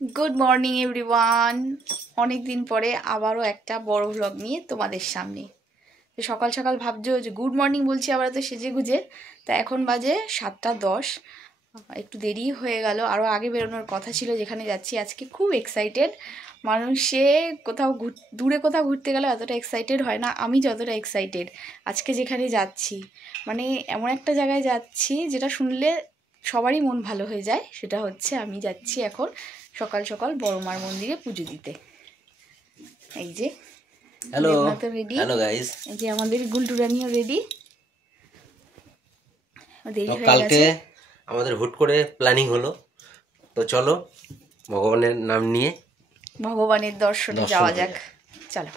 Good morning everyone. अनेक दिन परे आबारो एकटा बड़ो व्लग निये तोमादेर सामने। तो सकाल सकाल भाबछो जे गुड मर्निंग बोलछि आबार तो सेजे गुजे तो एखन बाजे 7टा 10। एकटु देरी हये गेल, आरो आगे बेरोनोर कथा छिलो जेखाने जाচ্ছি। आजके खूब एक्साइटेड। मानुषे कोथाओ दूरे कोथाओ घुरते गेले एतटा एक्साइटेड हय ना, आमी যতটা एक्साइटेड आजके जेखाने जाচ্ছি। মানে এমন একটা জায়গায় যাচ্ছি যেটা শুনলে সবারই মন ভালো হয়ে যায়। সেটা হচ্ছে আমি যাচ্ছি এখন সকাল সকাল বড় মার মন্দিরে পুজো দিতে। এই যে হ্যালো হ্যালো গাইস, এই যে আমাদের গুলটুরানিও রেডি। দেরি হয়ে গেছে, কালকে আমাদের হুট করে প্ল্যানিং হলো, তো চলো ভগবানের নাম নিয়ে ভগবানের দর্শনে যাওয়া যাক। চলো।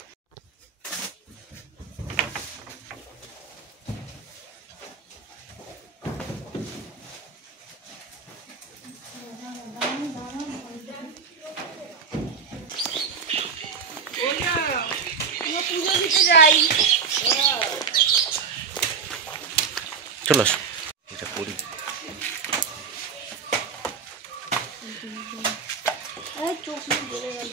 চলো এটা করি। চোখ বলে গেল।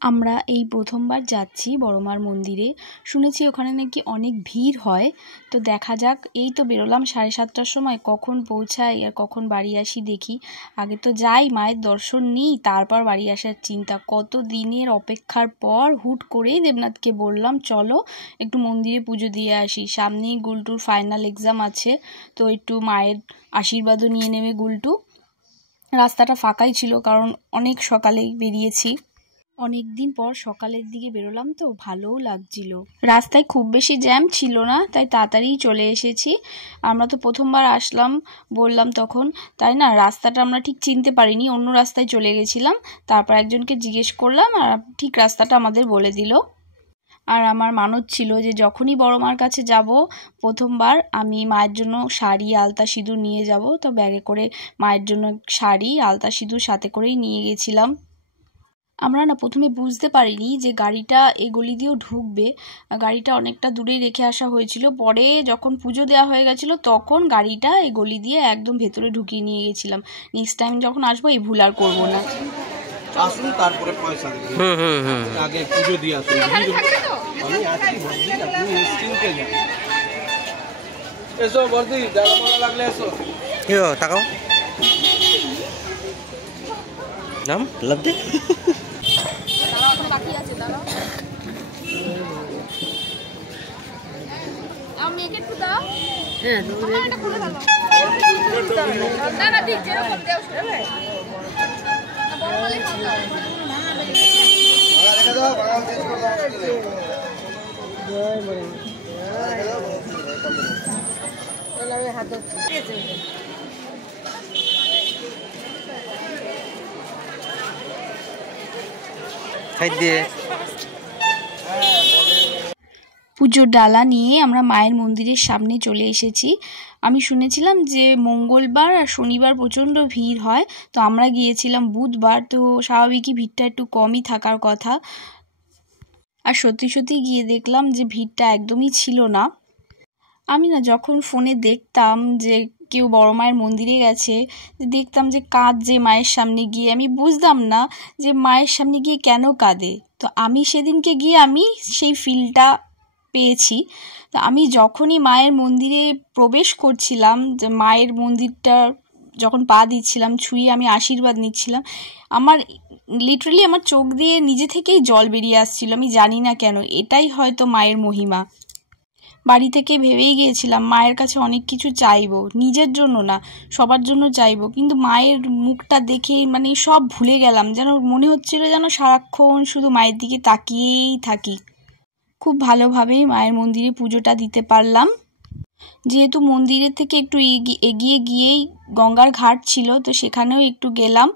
আমরা এই প্রথমবার যাচ্ছি বড়মার মন্দিরে। শুনেছি ওখানে নাকি অনেক ভিড় হয়, তো দেখা যাক। এই তো বেরোলাম 7:30টার সময়, কখন পৌঁছাই আর কখন বাড়ি আসি দেখি। আগে তো যাই, মায়ের দর্শন নিই, তারপর বাড়ি আসার চিন্তা। কত দিনের অপেক্ষার পর হুট করেই দেবনাথকে বললাম চলো একটু মন্দিরে পুজো দিয়ে আসি। সামনেই গুলটুর ফাইনাল এক্সাম আছে, তো একটু মায়ের আশীর্বাদও নিয়ে নেবে গুলটু। রাস্তাটা ফাঁকাই ছিল কারণ অনেক সকালেই বেরিয়েছি। অনেক দিন পর সকালের দিকে বেরোলাম, তো ভালোও লাগছিল। রাস্তায় খুব বেশি জ্যাম ছিল না, তাই তাড়াতাড়ি চলে এসেছি। আমরা তো প্রথমবার আসলাম বললাম তখন, তাই না রাস্তাটা আমরা ঠিক চিনতে পারিনি, অন্য রাস্তায় চলে গেছিলাম। তারপর একজনকে জিজ্ঞেস করলাম আর ঠিক রাস্তাটা আমাদের বলে দিল। আর আমার মানত ছিল যে যখনই বড় মার কাছে যাব প্রথমবার আমি মায়ের জন্য শাড়ি আলতা সিঁদুর নিয়ে যাব। তো ব্যাগে করে মায়ের জন্য শাড়ি আলতা সিঁদুর সাথে করেই নিয়ে গেছিলাম। আমরা না প্রথমে বুঝতে পারিনি যে গাড়িটা এই গলি দিয়েও ঢুকবে। গাড়িটা অনেকটা দূরেই রেখে আসা হয়েছিল। পরে যখন পুজো দেওয়া হয়ে গেছিলো তখন গাড়িটা এই গলি দিয়ে একদম ভেতরে ঢুকিয়ে নিয়ে গেছিলাম। নেক্সট টাইম যখন আসবো এই ভুল আর করবো না। আসুন তারপরে পয়সা দেবেন, আগে পুজো দিয়ে আসুন। আমি আছি বলছি, আপনি নিশ্চিন্তে যান। এসো বলদি, জায়গা ভালো লাগলে এসো। কি হো তাকাও নাম লাগবে। বাকি আছে দাঁড়াও, আমি একে একটু দাও। হ্যাঁ আমার এটা খুলে দাও। না না ঠিক যেরকম দেও শুনে বড় মালে খাও দাও। আগা দাও, বাগাল চেঞ্জ করে দাও। জয় বড় তাহলে আমি হাত দিয়েছি। পুজোর ডালা নিয়ে আমরা মায়ের মন্দিরের সামনে চলে এসেছি। আমি শুনেছিলাম যে মঙ্গলবার আর শনিবার প্রচণ্ড ভিড় হয়, তো আমরা গিয়েছিলাম বুধবার, তো স্বাভাবিকই ভিড়টা একটু কমই থাকার কথা। আর সত্যি সত্যি গিয়ে দেখলাম যে ভিড়টা একদমই ছিল না। আমি না যখন ফোনে দেখতাম যে কেউ বড় মায়ের মন্দিরে গেছে, দেখতাম যে কাঁদছে মায়ের সামনে গিয়ে, আমি বুঝতাম না যে মায়ের সামনে গিয়ে কেন কাঁদে। তো আমি সেদিনকে গিয়ে আমি সেই ফিলটা পেয়েছি। তো আমি যখনই মায়ের মন্দিরে প্রবেশ করছিলাম, যে মায়ের মন্দিরটা যখন পা দিচ্ছিলাম, ছুঁয়ে আমি আশীর্বাদ নিচ্ছিলাম, আমার লিটারালি আমার চোখ দিয়ে নিজে থেকেই জল বেরিয়ে আসছিল। আমি জানি না কেন, এটাই হয়তো মায়ের মহিমা। বাড়ি থেকে ভেবেই গিয়েছিলাম মায়ের কাছে অনেক কিছু চাইবো, নিজের জন্য না সবার জন্য চাইবো, কিন্তু মায়ের মুখটা দেখে মানে সব ভুলে গেলাম। যেন মনে হচ্ছিল যেন সারাক্ষণ শুধু মায়ের দিকে তাকিয়েই থাকি। খুব ভালোভাবেই মায়ের মন্দিরে পুজোটা দিতে পারলাম। যেহেতু মন্দিরের থেকে একটু এগিয়ে গিয়েই গঙ্গার ঘাট ছিল, তো সেখানেও একটু গেলাম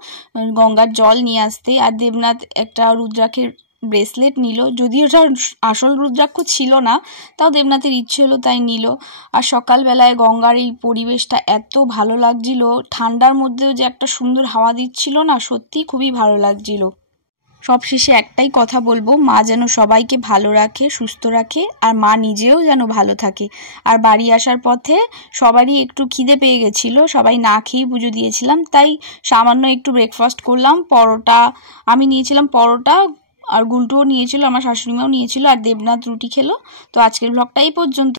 গঙ্গার জল নিয়ে আসতে। আর দেবনাথ একটা রুদ্রাক্ষের ব্রেসলেট নিল, যদিও ওটা আসল রুদ্রাক্ষ ছিল না, তাও দেবনাথের ইচ্ছে হলো তাই নিল। আর সকালবেলায় গঙ্গার এই পরিবেশটা এত ভালো লাগছিল, ঠান্ডার মধ্যেও যে একটা সুন্দর হাওয়া দিচ্ছিল না, সত্যিই খুবই ভালো লাগছিল। সবশেষে একটাই কথা বলবো, মা যেন সবাইকে ভালো রাখে, সুস্থ রাখে, আর মা নিজেও যেন ভালো থাকে। আর বাড়ি আসার পথে সবারই একটু খিদে পেয়ে গেছিলো, সবাই না খেয়েই পুজো দিয়েছিলাম, তাই সামান্য একটু ব্রেকফাস্ট করলাম। পরোটা আমি নিয়েছিলাম, পরোটা, আর গুলটুও নিয়েছিল, আমার শাশুড়িমাও নিয়েছিল, আর দেবনাথ রুটি খেলো। তো আজকের ব্লগটা এই পর্যন্ত।